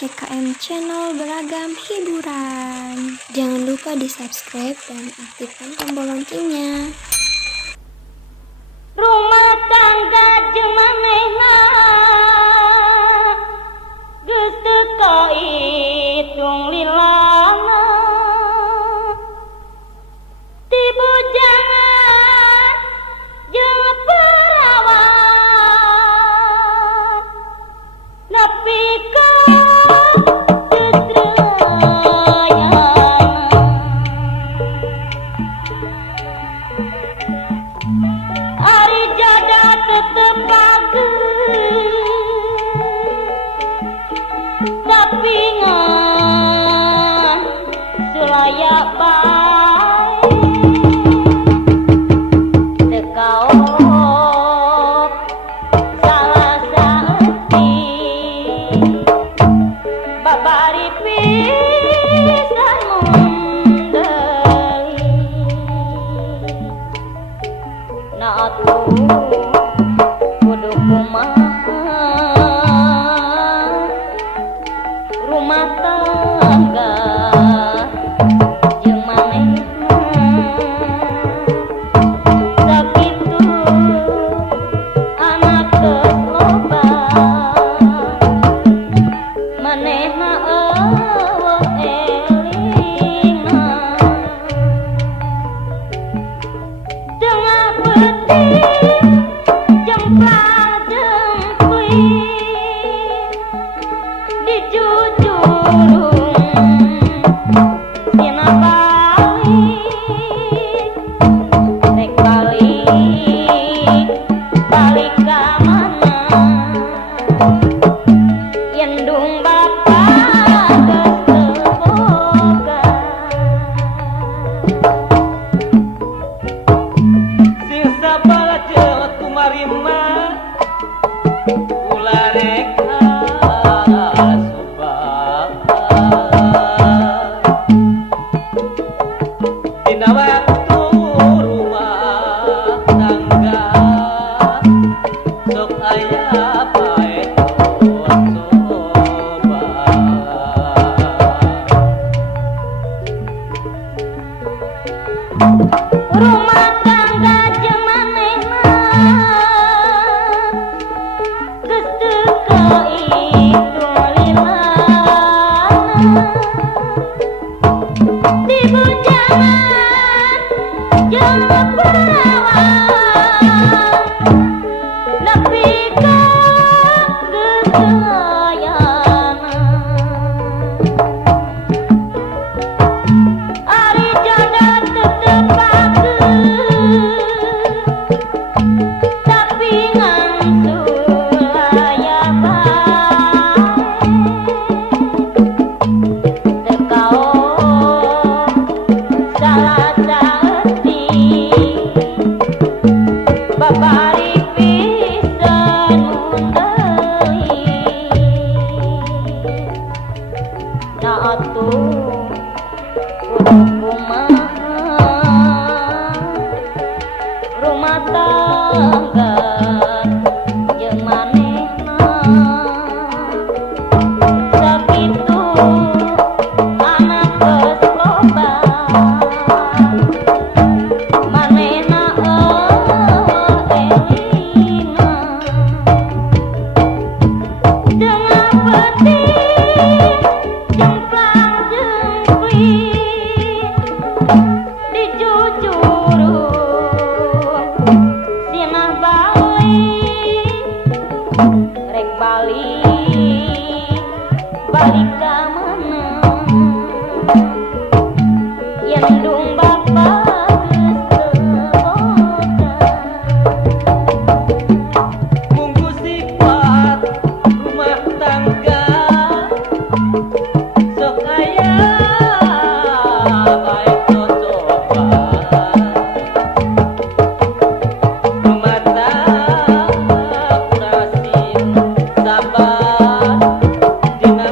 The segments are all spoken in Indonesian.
CKM Channel beragam hiburan. Jangan lupa di subscribe dan aktifkan tombol loncengnya. Rumah tangga jeung manehna geus teu kahitung lilana, ti bujangan jeung perawat nepi ka ari jada tetep pageuh tapi ngan sulaya bae teu kaok salah saeutik babari pisan mun deui na atuh kudu kumaha rumah tangga jeung manehna sakitu anak geus loba manehna eueuh elingna tengah peuting jemplang jempling dijujurung tina balik rek balik ka mana yendung bapa geus teu boga sing sabar jeung kumari mah ulah rek dina waktu rumah tangga sok aya bae coba rumah tangga jeung manehna geus teu kahitung lilana ti bujangan jeung perawat nepi ka geuseulayana ari jada tetep pageuh tapi ngan sulaya bae teu kaok salah saeutik babari pisan mun deui na atuh kudu kumaha rumah tangga jeung manehna sakitu anak geus loba manehna eueuh elingna tengah peuting jemplang jempling dijujurung tina balik rek balik ka mana yendung bapa geus teu boga bungkus sifat rumah tangga sok aya bae coba rumah tangga prasin sabar dina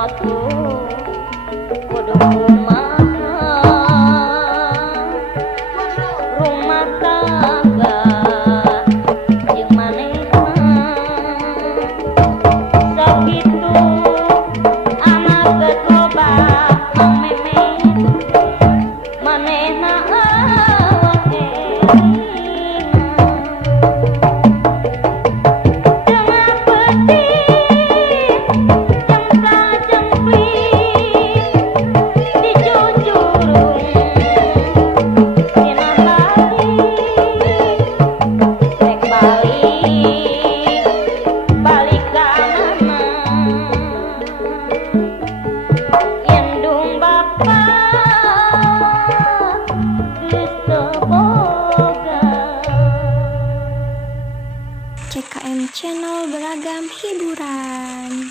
atuh kudu kumaha rumah tangga jeung manehna sakitu anak geus loba Mang Memet manehna awas CKM Channel beragam hiburan.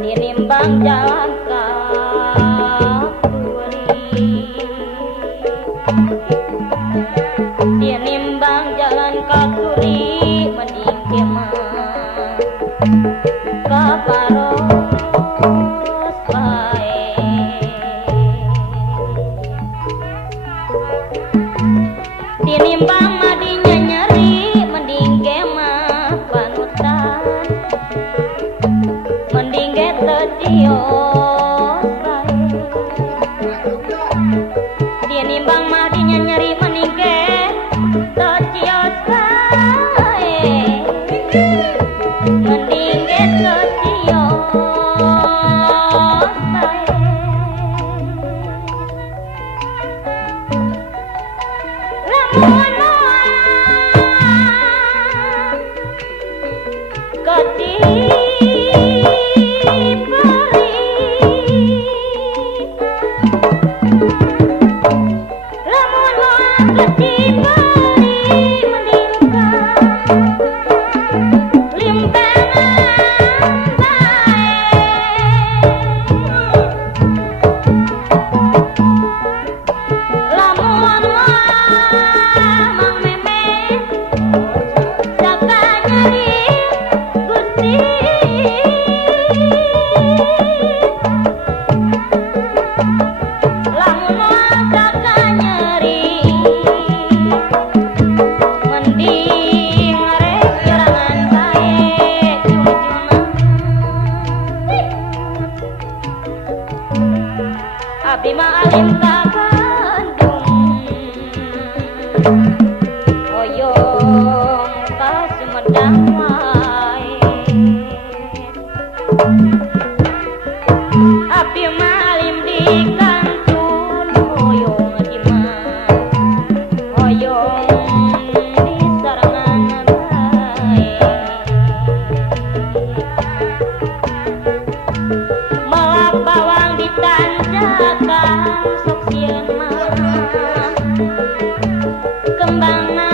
Tinimbang jalan tinimbang jalan kaki mending kemah kaparos bae tinimbang madinya nyeri mending kemah panutan mending get tecios dia nimbang madinya nyeri mending get tecios mending get tecios lamun abdi mah alim ka Bandung hoyong ka Sumedang wae abdi mah alim di Kantun hoyong di mah hoyong di sarangan bae malap bawang ditanjakan sok sieun mah kembangna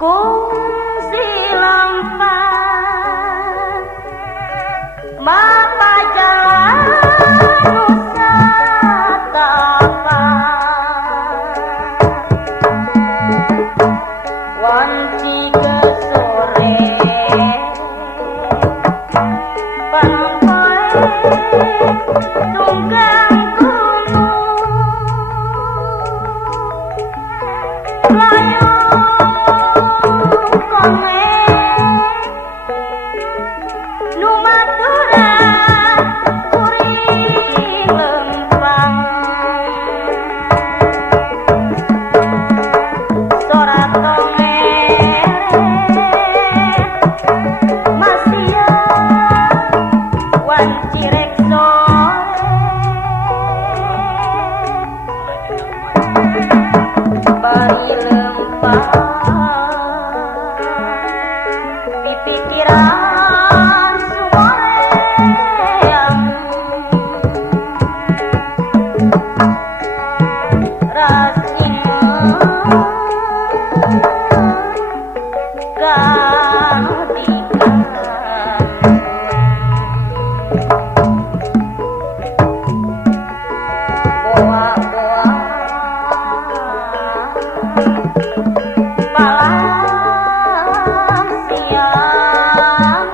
Kungsi lampan mapa jalan nusa tapan wanci ke sore panompoe tunggang gunung layu pikiran sumoreang rasina gadikan boa-boa palang siang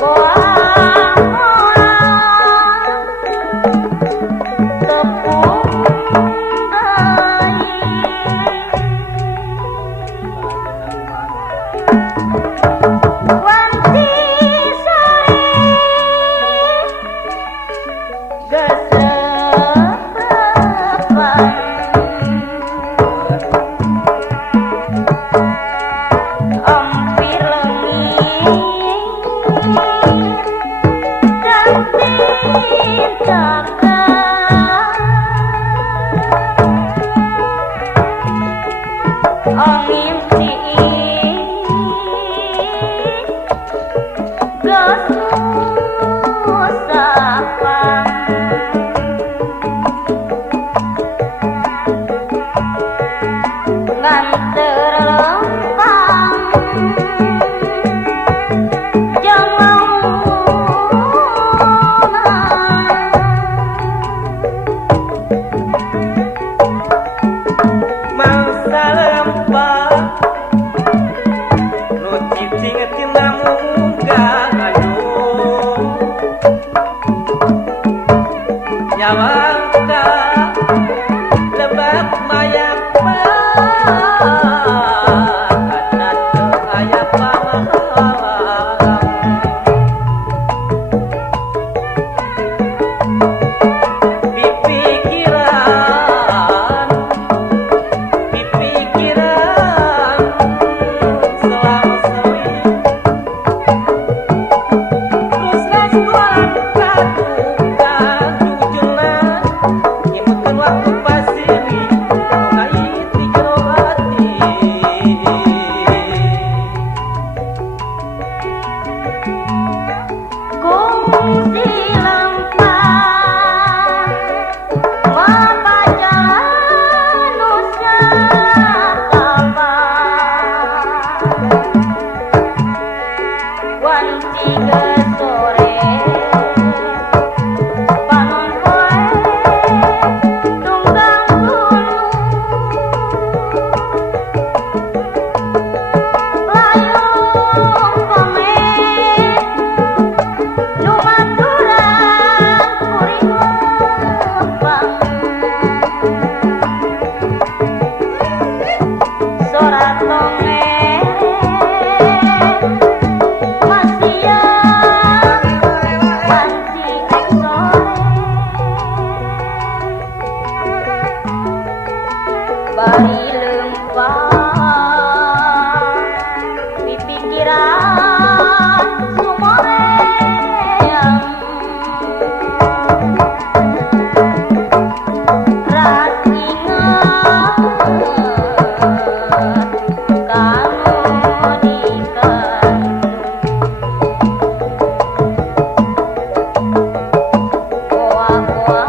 boa-boa tepung deui wanci sore gesepan ampir lengit dan tindakan angin tiis gesusapan nganter lempang jang launan mangsa lempang nu cicing tina munggah aduh nyawangka lebak mayang karena teu aya pangalaman pipikiran selang sewi terus ngastuan kadukan tujuan ngimutkeun waktu pasiri nu ngait di jero hati kungsi lampan mapa jalan nusa tapan wanci ke sore panompoe tunggang gunung layung komet numaturan kuring lempang sorat longeng masiang wanci ek sore bari lempang pipikiran sumoreang ras inget kanu dikandung boa-boa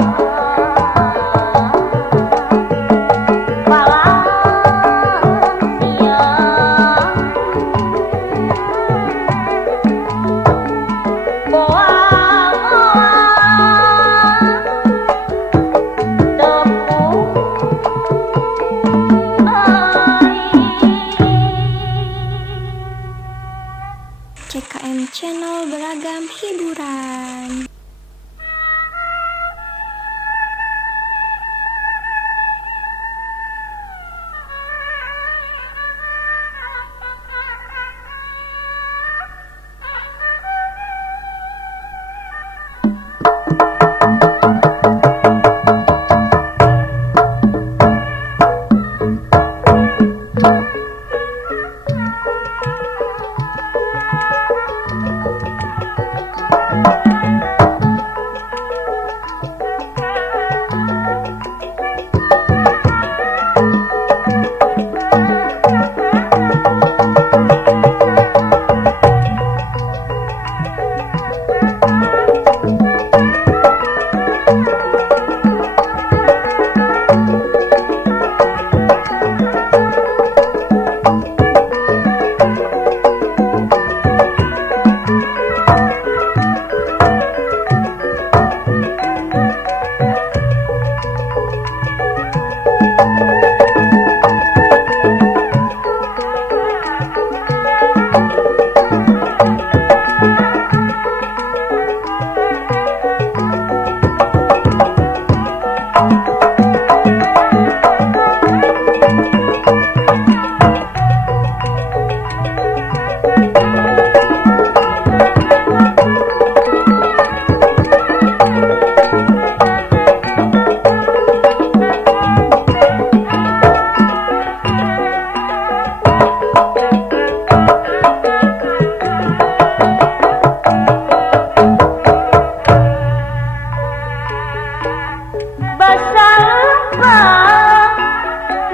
Basalpa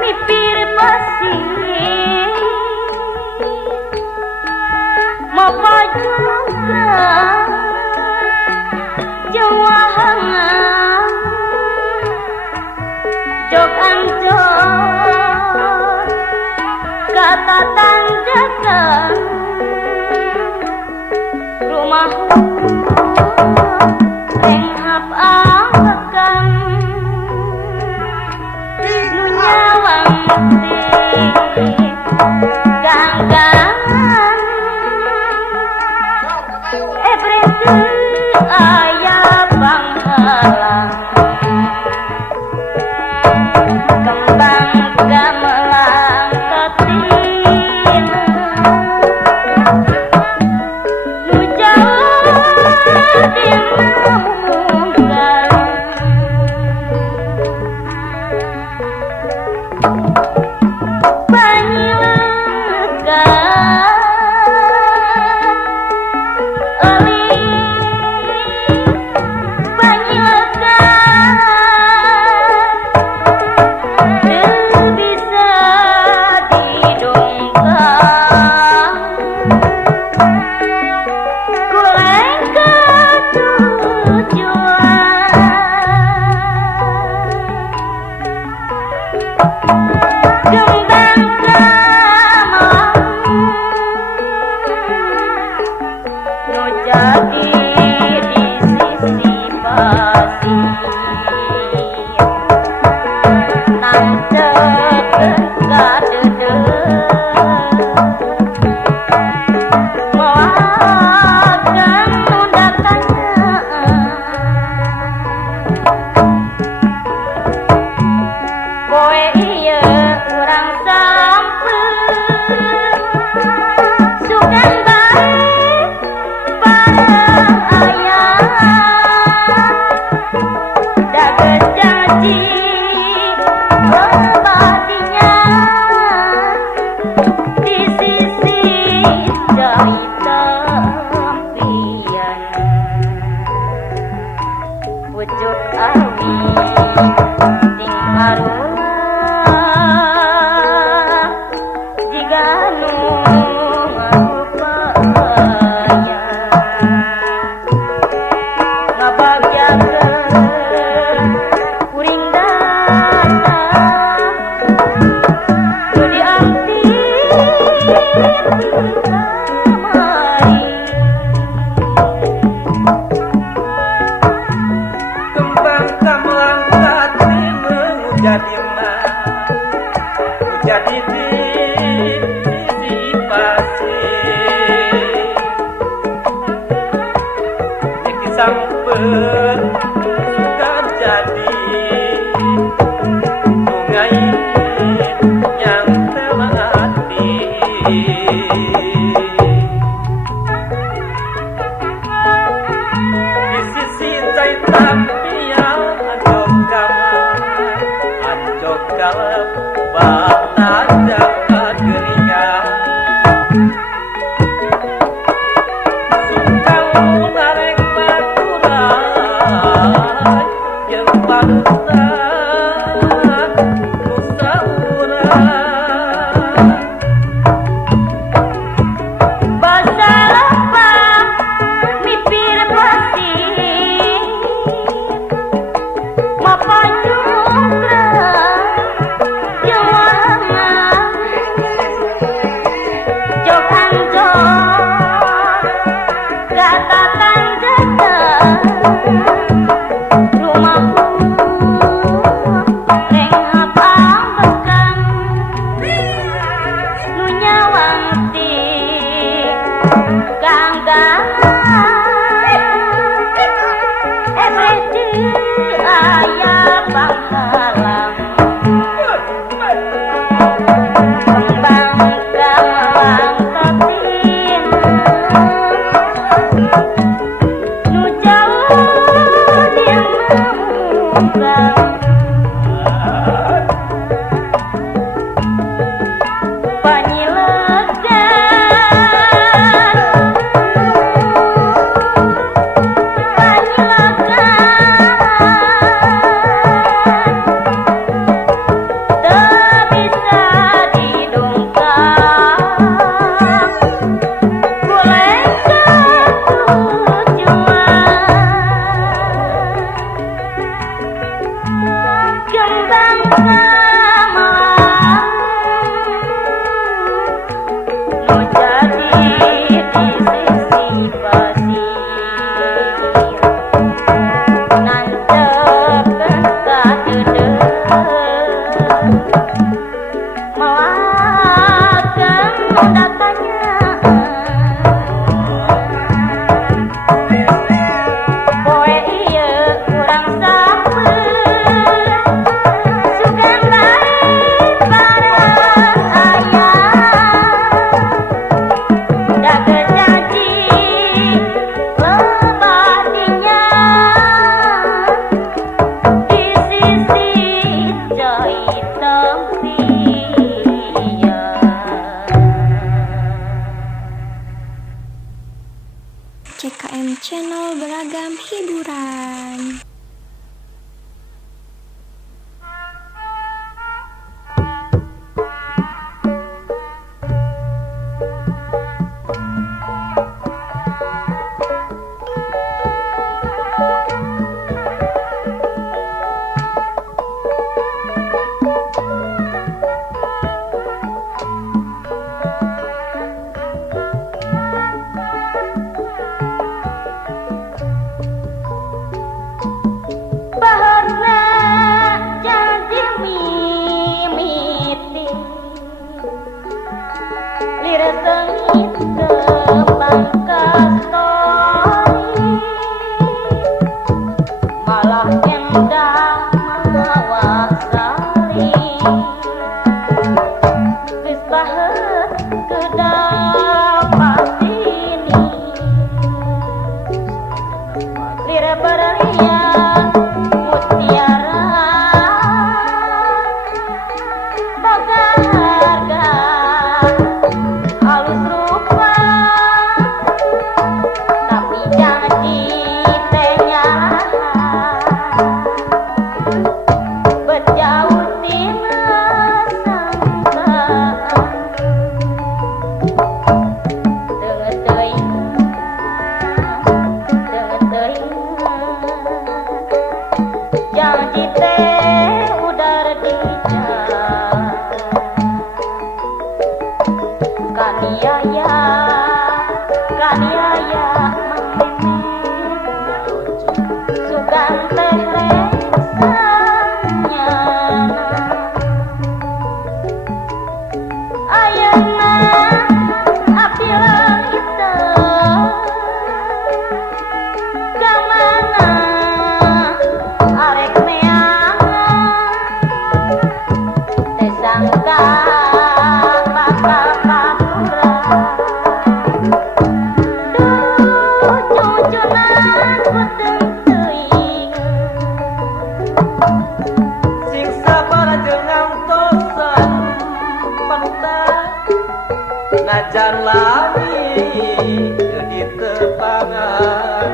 mipir pasir mapajuga jawahangan jok ancor kata tanjakan rumah renghap anggakan nunyawang ganggangan berhenti ayah banghalang kembang gamelang ketin nu jauh dina munggaran jadi di pasir iki sampeun sudah jadi sungai yang terhati di sisi caitan yang anjok kalep banada kageringan sungkang narek baturan yang panutan nusa urang basalapa mipir pasir mapajuga di sisi jahit tempian. CKM Channel beragam hiburan. Baharna janji mimiti lira sengit kembang kastori malah endah mawasari geus baheut kedapat ini lira berlian mutiara boga harga halus rupa tapi janji teh berjauh tina sangkaan deungeut teuing janji teh udar di jalan kaniaya mememet sugan teh reksanya ayeuna abdi leungit gamana arek neangan teh sangka bakal baturang duh cucunan puteng teuing sing sabar jeung ngangtosan pantang najan lami di tepangan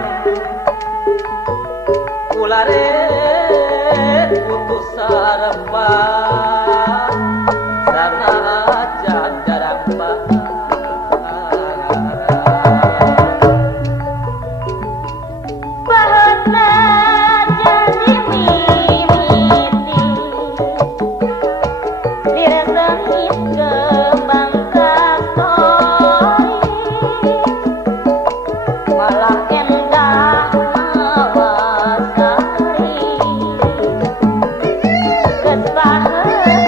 ularet putus harapan sanajan jarang baheutna janji mimiti lira sengit kembang kastori malah endah mawasari geus baheut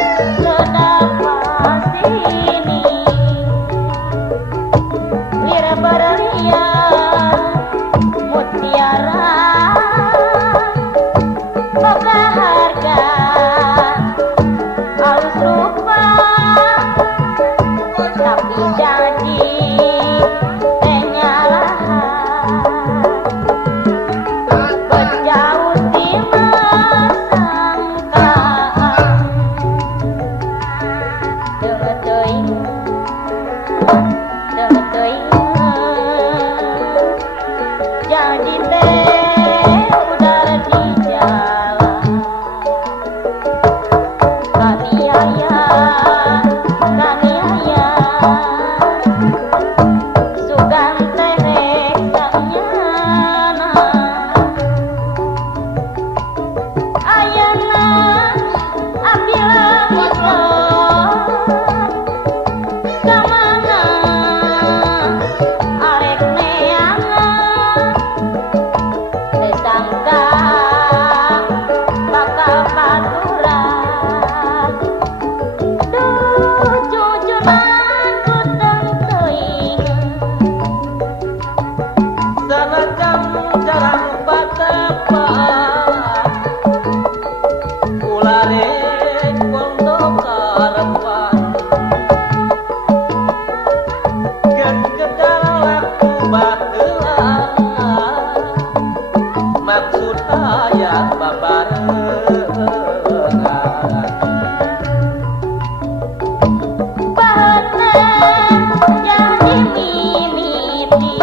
jadi mimiti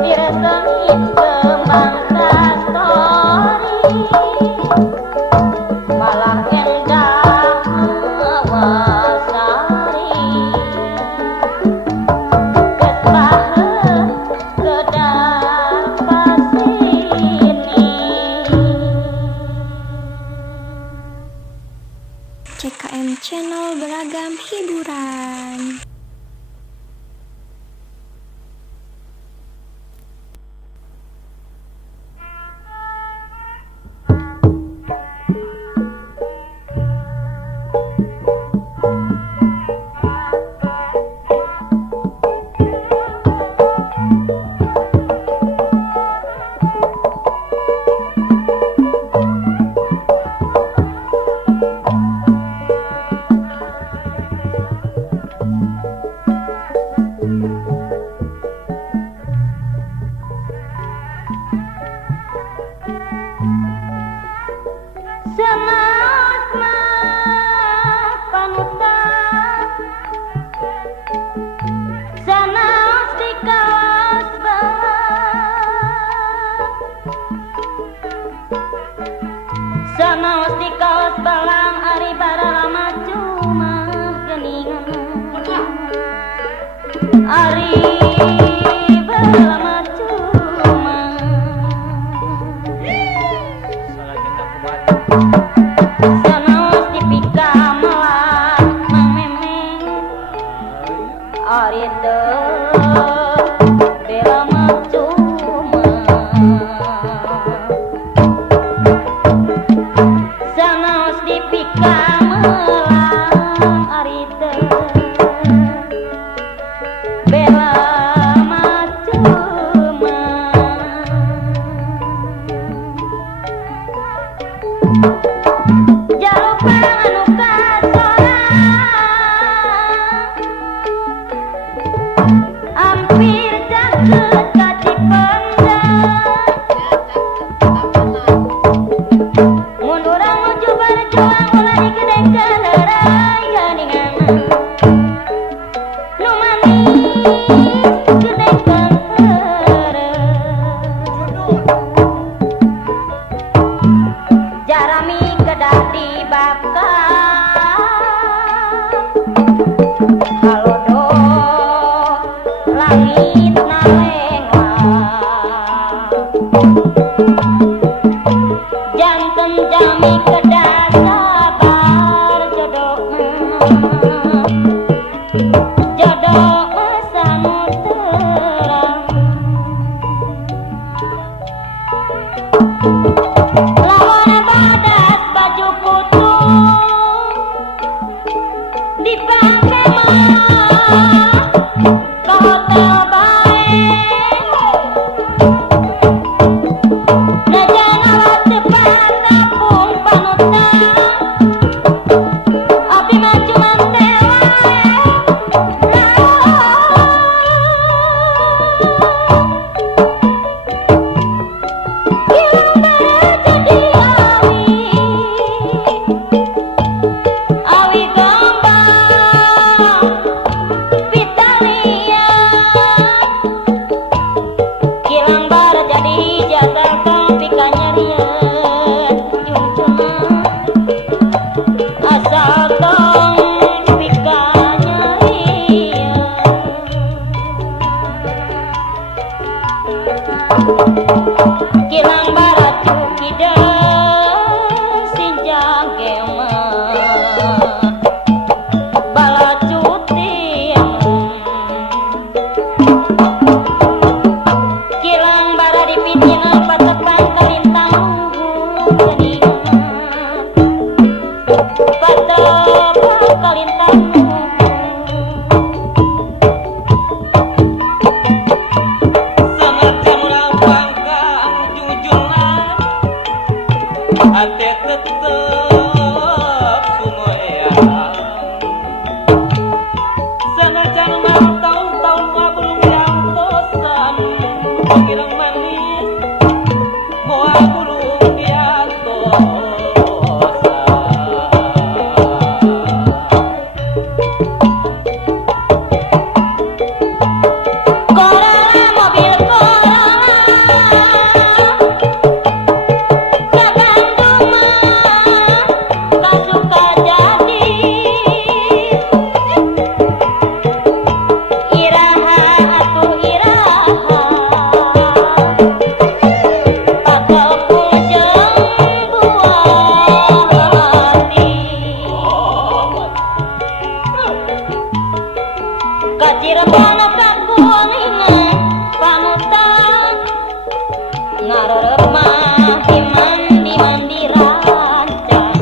diresengit kembang kastori malah endah mewasari kesbahe kedar pasini. CKM Channel beragam hiburan. Semas panutan sanas di kaos sanas di kaos balang ari baralama cuma geningan ari baralama cuma sanos dipika melang memeng ari teu bela macuma sanos dipika melang ari teu bela macuma. Jalupang anu kasorang hampir caket kaci mun urang nuju berjuang ulah digedekeun heureuy geuningan nu manis gedekeun heureuy jarami kedah dibakar halodo langit nalenglang janten jami kedah sabar jodoh sanu terang lawan badas baju putih dipake mah ka hotel bae najan awak tepat tapung panutan abi mah cuma tewa awi gambang pitalia kilang bara jadi jatah tapi kanyarieun junjuna asal tong pika nyarieun kilang bara cukideun sinjang geumah bala cutian kilang bara dipicinan patepan kalintang luhur geningan patepan kalintang luhur Sanajan urang pangkang jujungan ate tetep sumoean sanajan mah tahun-tahun ngabulung diantosan kirang manis moal bulung dia Corolla mobil Corolla Gaganduma kasuka jadi iraha atuh iraha bakal pujeng buah hati Kacirembana kakuningan panutan ngarerep mah dimandi rancang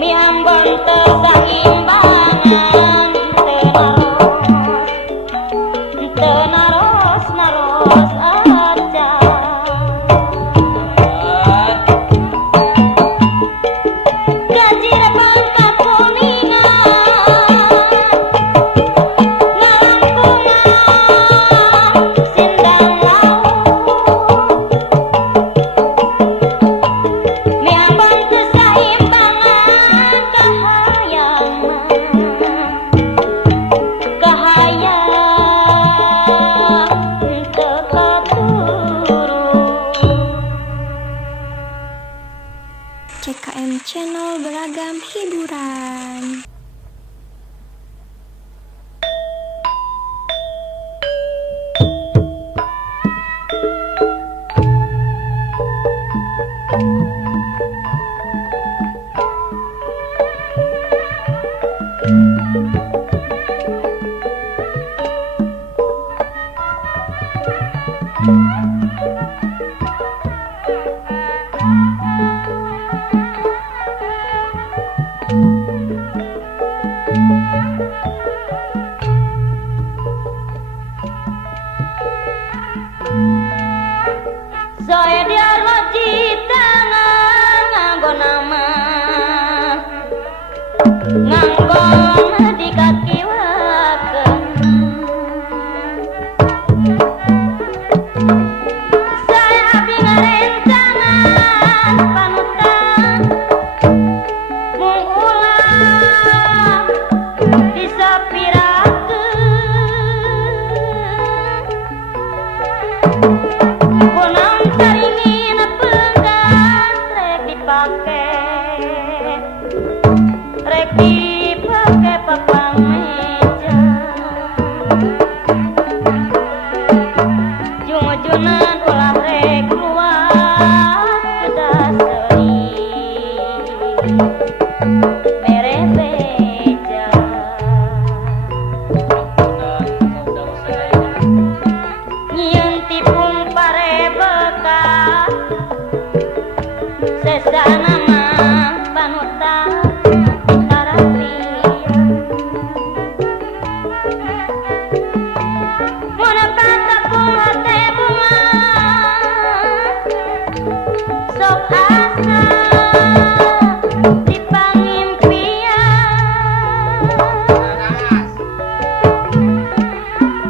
miambon teu saimbangan teu naros acan Kacirembana kakuningan ngalangkungan sindang laut miambon teu saimbangan kahayang teu katurun CKM Channel beragam hiburan. Saya diarlo citana nganggo nama nganggon di kaki waken saya abdi ngarencangan panutan mung ulah disapirakeun Kunang caringin penggan rek dipake papang meja jung-jungan ulah rek keluar ke dasari mere beja nyieun tipung parebekan sesana mah panutan tarapian mun kata kula teh bunga sok asa dipangimpian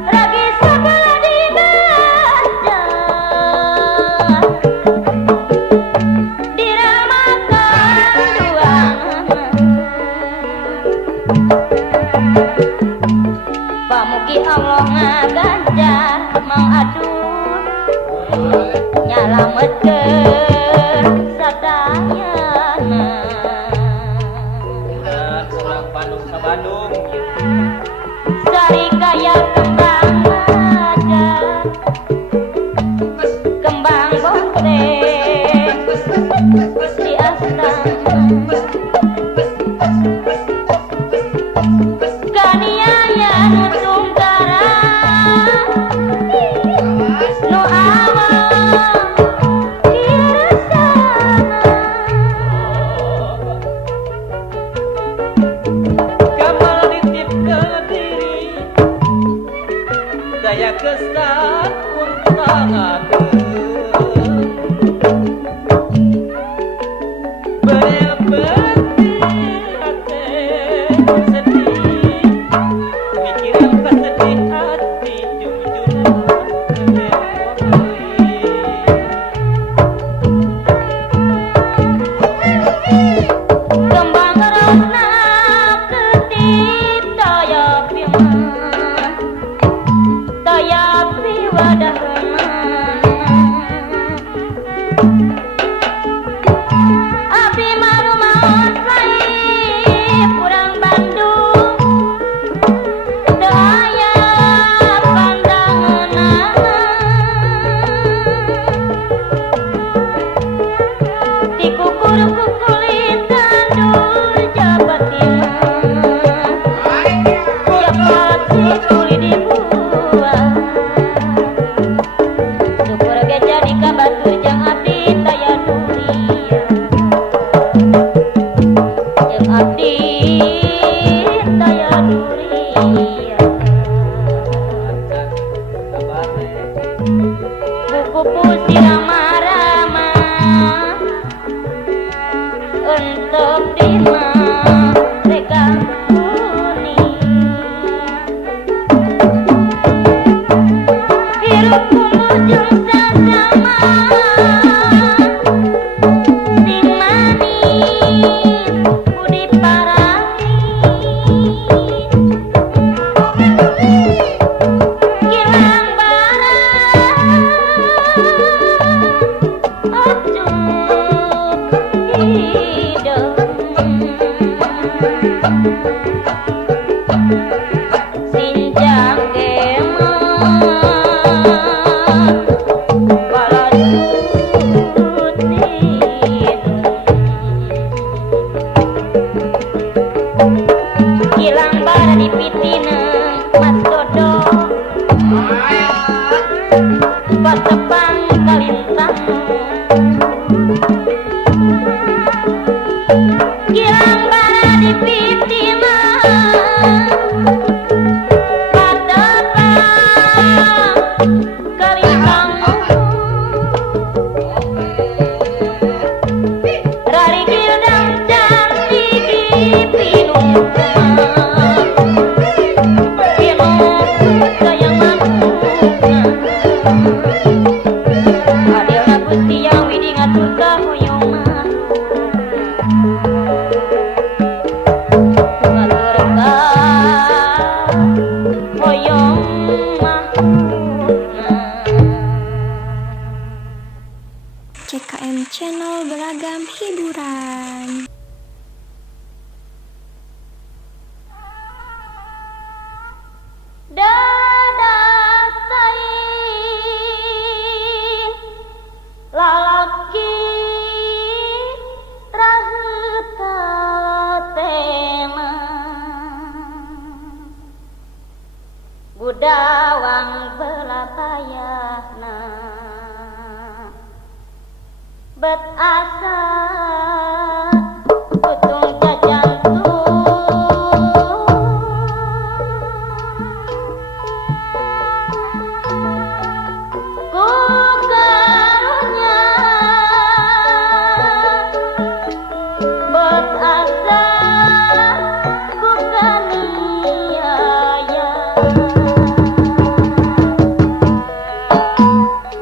ragi sabelah dibaca diramakan duangan pamugi Allah ngaganjar mang adun nyalametkeun sadayana Seorang Bandung ke Bandung sari kaya kembang aja kembang bonteng di astana kaniaya nu tunggaran nu awang kiresana Kamal nitip ke diri daya kesan pun tangan bener dirama-rama untuk dimereka kuning hirup kumujung sesama sing manis budi parani kilang barang ojo hidup sinjang kemah baladut kilang bara dipitineung Mas Dodo patepang kalintang kilang bara dipitineung patepang kalintang rari gildang cantik pinung sayang mampungan Adelna Gusti yang widi ngatur kahoyong ngatur kahoyong CKM Channel beragam hiburan. dadah saing lalaki raheta tema budawang belapayahna bet asa kutung jajantung ku karunya bet asa ku kaniaya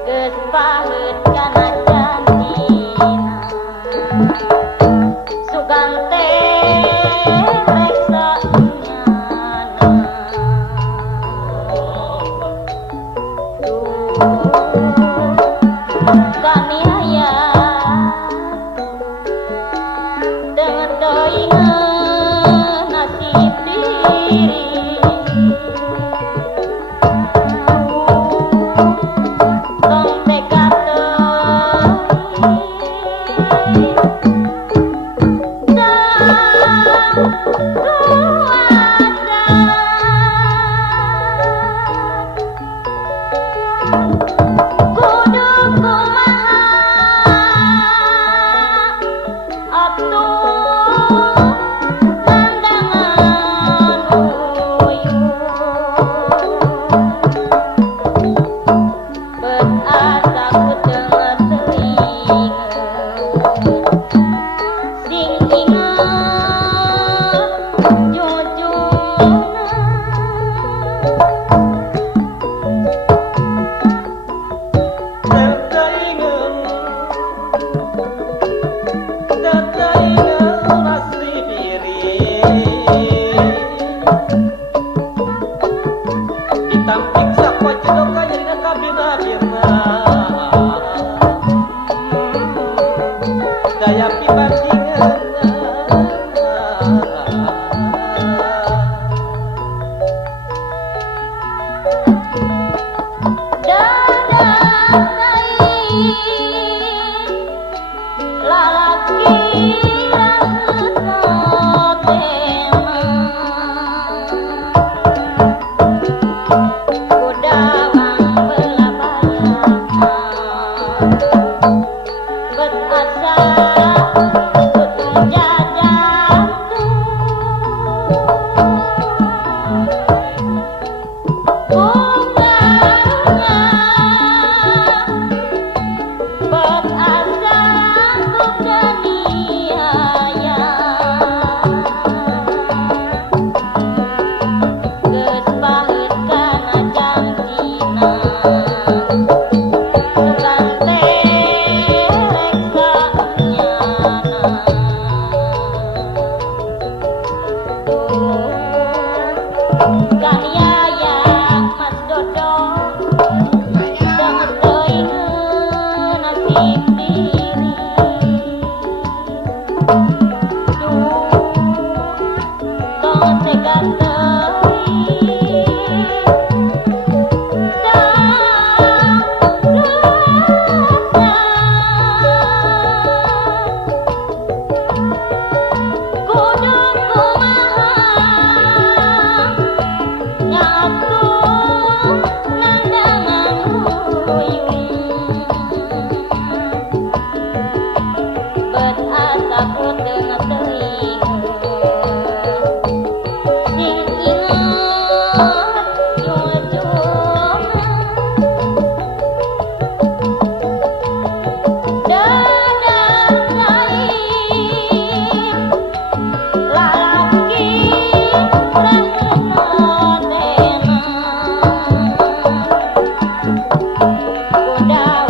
geus paheut kana jantina sugante reksa nyana kami hayat dengan doingan nasib diri tong teka kudu kumaha atuh pandangan uyuh bet asa ku teu teuingeun sing inget jujuna Tataingeun asli diri ditampik sapa cedoka nyarina kabirna-birna daya pibandingeunna dadah saing lalaki raheta tema budawang belapayahna bet asa kutung jajantung ku karunya Down.